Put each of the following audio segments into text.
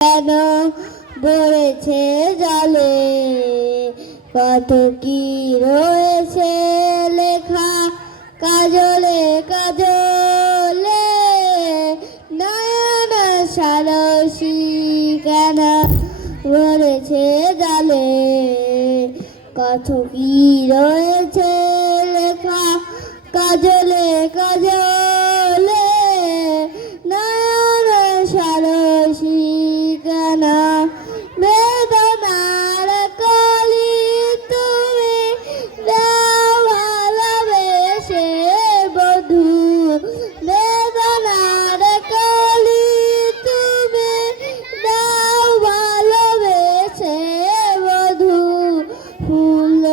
কেন ভরেছে জলে? কত কি রয়েছে লেখা কাজলে কাজলে? নয়ন সারসি কেন ভরেছে জলে? কত কি রয়েছে লেখা কাজলে কাজলে?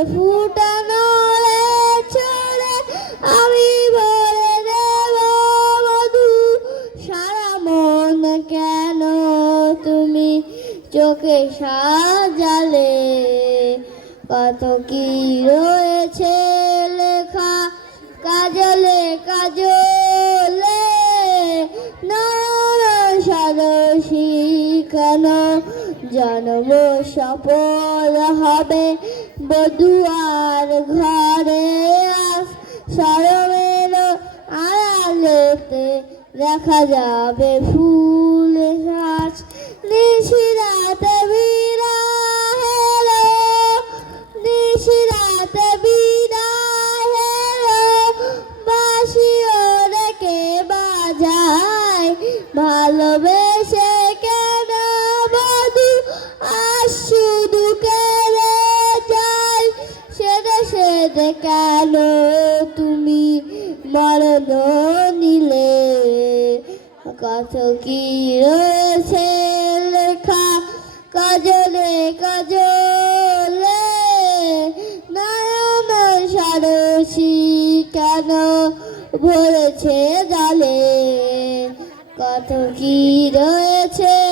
ফুটানো ছড়ে আমি ভরে দেব কেন তুমি চোখে সাজালে? কত কি রয়েছে লেখা, কাজলে কাজলে নয়ন সারসী কেন জন্ম সফল হবে বধুয়ার ঘরে। সরমের আড়ালেতে দেখা যাবে ফুল গাছ। নিশিরাতে বিরাহেলো নিশিরাতে বিরাহেলো বাসিও বাজায়? ভালোবেসে কেন তুমি মরণ নিলে। কত কি রয়েছে লেখা কাজলে কাজলে নয়ন সারসী কেন ভরেছে জলে? কত কি রয়েছে